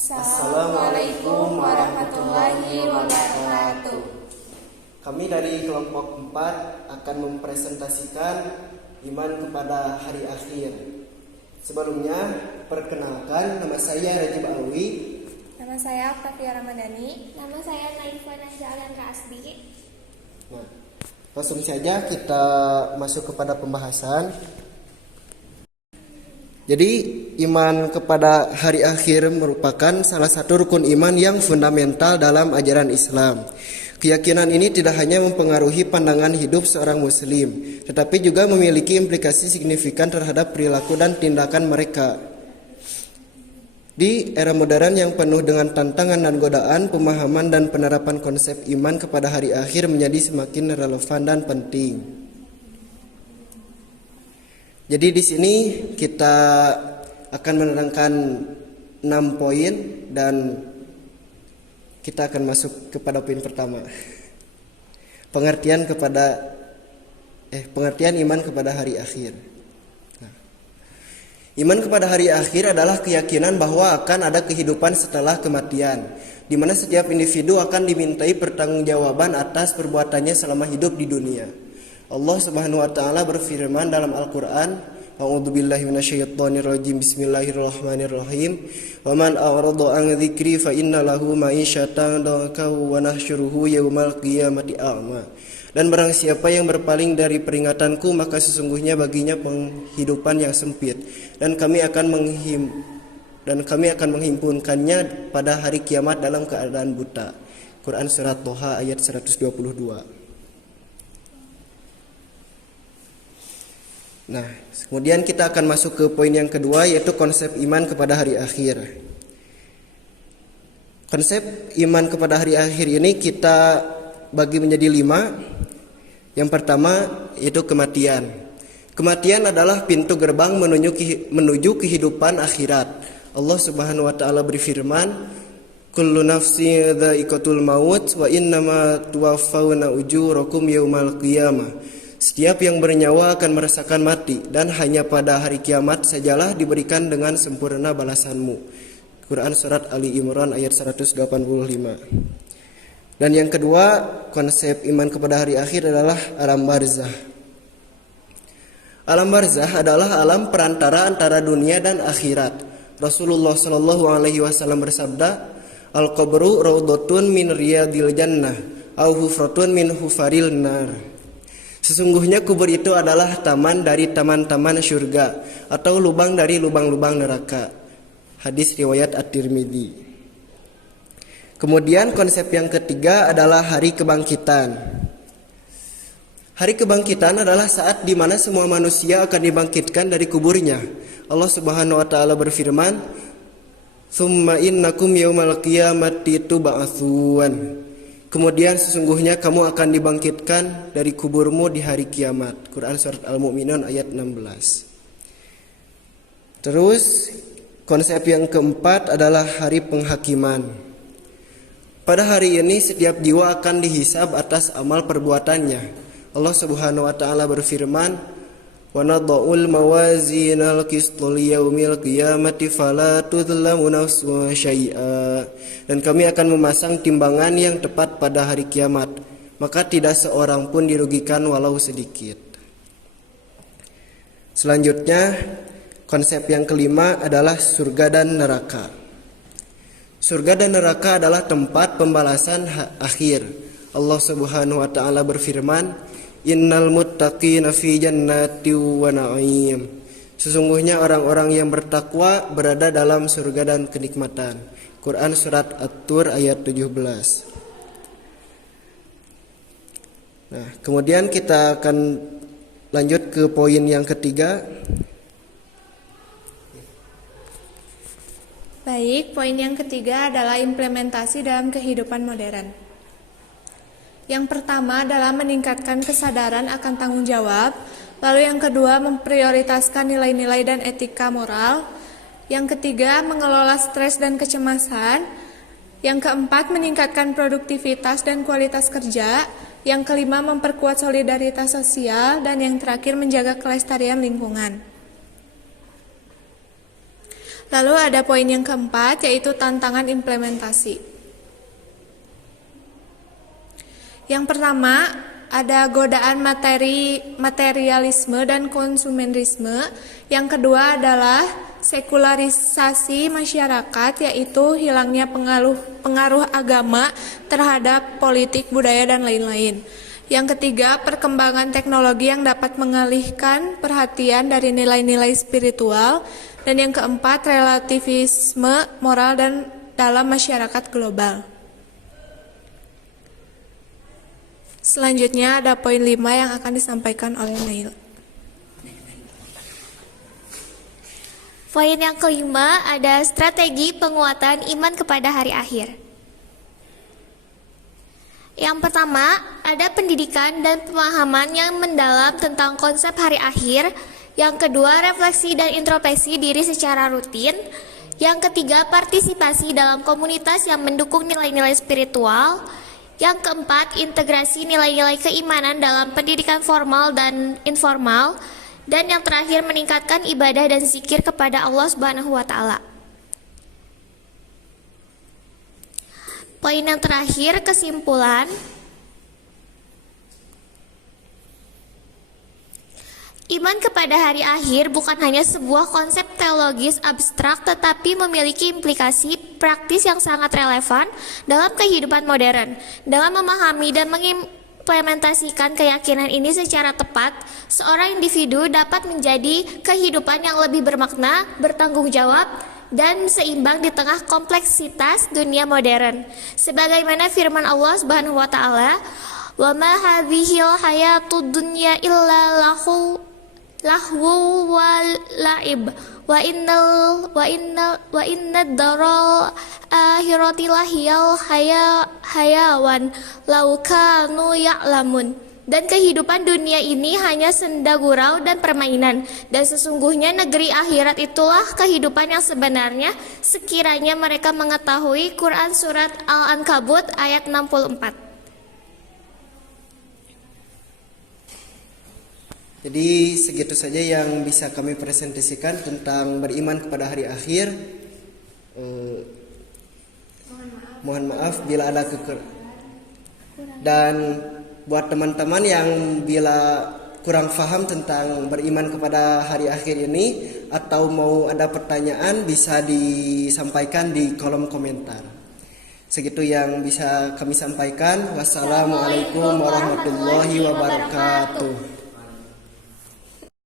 Assalamualaikum warahmatullahi wabarakatuh. Kami dari kelompok 4 akan mempresentasikan iman kepada hari akhir. Sebelumnya, perkenalkan, nama saya Rajib Alwi. Nama saya Octavia Ramadhani. Nama saya Naifa Nasya Alianka Asbi. Nah, langsung saja kita masuk kepada pembahasan. Jadi, iman kepada hari akhir merupakan salah satu rukun iman yang fundamental dalam ajaran Islam. Keyakinan ini tidak hanya mempengaruhi pandangan hidup seorang muslim, tetapi juga memiliki implikasi signifikan terhadap perilaku dan tindakan mereka. Di era modern yang penuh dengan tantangan dan godaan, pemahaman dan penerapan konsep iman kepada hari akhir menjadi semakin relevan dan penting. Jadi di sini kita akan menerangkan 6 poin dan kita akan masuk kepada poin pertama. Pengertian iman kepada hari akhir. Nah, iman kepada hari akhir adalah keyakinan bahwa akan ada kehidupan setelah kematian, di mana setiap individu akan dimintai pertanggungjawaban atas perbuatannya selama hidup di dunia. Allah Subhanahu wa taala berfirman dalam Al-Qur'an, A'udzubillahi minasyaitonirrajim. Bismillahirrahmanirrahim. Wa man a'rada 'an dzikri fa inna lahu ma'isyatan dhanka wa nahsyuruhu yaumal qiyamati a'ma. Dan barang siapa yang berpaling dari peringatanku, maka sesungguhnya baginya penghidupan yang sempit, dan kami akan menghimpunkannya pada hari kiamat dalam keadaan buta. Quran surat Toha ayat 122. Nah, kemudian kita akan masuk ke poin yang kedua, yaitu konsep iman kepada hari akhir. Konsep iman kepada hari akhir ini kita bagi menjadi 5. Yang pertama yaitu kematian. Kematian adalah pintu gerbang menuju kehidupan akhirat. Allah Subhanahu wa taala berfirman, kullu nafsin dha'iqatul maut wa innama tuwaffawna ujurakum yaumal qiyamah. Setiap yang bernyawa akan merasakan mati, dan hanya pada hari kiamat sajalah diberikan dengan sempurna balasanmu. Quran surat Ali Imran ayat 185. Dan yang kedua, konsep iman kepada hari akhir adalah alam barzah. Alam barzah adalah alam perantara antara dunia dan akhirat. Rasulullah Shallallahu alaihi wasallam bersabda, "Al-qabru raudhatun min riyadil jannah, au hufratun min hufaril nar." Sesungguhnya kubur itu adalah taman dari taman-taman surga, atau lubang dari lubang-lubang neraka. Hadis riwayat At-Tirmidzi. Kemudian konsep yang ketiga adalah hari kebangkitan. Hari kebangkitan adalah saat di mana semua manusia akan dibangkitkan dari kuburnya. Allah Subhanahu wa taala berfirman, "Tsumma innakum yaumal qiyamati tub'atsun." Kemudian sesungguhnya kamu akan dibangkitkan dari kuburmu di hari kiamat. Quran surat Al-Mu'minun ayat 16. Terus konsep yang keempat adalah hari penghakiman. Pada hari ini setiap jiwa akan dihisab atas amal perbuatannya. Allah Subhanahu wa taala berfirman, wa nadha'ul mawazinal qistal yaumil qiyamati fala tudlamu nafsun syai'a. Dan kami akan memasang timbangan yang tepat pada hari kiamat, maka tidak seorang pun dirugikan walau sedikit. Selanjutnya, konsep yang kelima adalah surga dan neraka. Surga dan neraka adalah tempat pembalasan akhir. Allah Subhanahu wa taala berfirman, Innal muttaqina fi jannati wa na'im. Sesungguhnya orang-orang yang bertakwa berada dalam surga dan kenikmatan. Quran surat At-Tur ayat 17. Nah, kemudian kita akan lanjut ke poin yang ketiga. Baik, poin yang ketiga adalah implementasi dalam kehidupan modern. Yang pertama adalah meningkatkan kesadaran akan tanggung jawab. Lalu yang kedua, memprioritaskan nilai-nilai dan etika moral. Yang ketiga, mengelola stres dan kecemasan. Yang keempat, meningkatkan produktivitas dan kualitas kerja. Yang kelima, memperkuat solidaritas sosial. Dan yang terakhir, menjaga kelestarian lingkungan. Lalu ada poin yang keempat, yaitu tantangan implementasi. Yang pertama, ada godaan materialisme dan konsumerisme. Yang kedua adalah sekularisasi masyarakat, yaitu hilangnya pengaruh agama terhadap politik, budaya, dan lain-lain. Yang ketiga, perkembangan teknologi yang dapat mengalihkan perhatian dari nilai-nilai spiritual. Dan yang keempat, relativisme moral dan dalam masyarakat global. Selanjutnya ada poin 5 yang akan disampaikan oleh Nail. Poin yang kelima ada strategi penguatan iman kepada hari akhir. Yang pertama, ada pendidikan dan pemahaman yang mendalam tentang konsep hari akhir. Yang kedua, refleksi dan introspeksi diri secara rutin. Yang ketiga, partisipasi dalam komunitas yang mendukung nilai-nilai spiritual. Yang keempat, integrasi nilai-nilai keimanan dalam pendidikan formal dan informal. Dan yang terakhir, meningkatkan ibadah dan zikir kepada Allah Subhanahu wa Ta'ala. Poin yang terakhir, kesimpulan. Iman kepada hari akhir bukan hanya sebuah konsep teologis abstrak, tetapi memiliki implikasi praktis yang sangat relevan dalam kehidupan modern. Dalam memahami dan mengimplementasikan keyakinan ini secara tepat, seorang individu dapat menjadi kehidupan yang lebih bermakna, bertanggung jawab, dan seimbang di tengah kompleksitas dunia modern. Sebagaimana firman Allah Subhanahu wa Ta'ala, "Wa ma hadhil hayatud dunya illa lahu wa la'ib wa innad daral akhirati lahiyal hayawan law kanu ya'lamun." Dan kehidupan dunia ini hanya senda gurau dan permainan, dan sesungguhnya negeri akhirat itulah kehidupan yang sebenarnya sekiranya mereka mengetahui. Quran Surat Al-Ankabut ayat 64. Jadi segitu saja yang bisa kami presentasikan tentang beriman kepada hari akhir. Mohon maaf bila ada dan buat teman-teman yang bila kurang paham tentang beriman kepada hari akhir ini atau mau ada pertanyaan bisa disampaikan di kolom komentar. Segitu yang bisa kami sampaikan. Wassalamualaikum warahmatullahi wabarakatuh.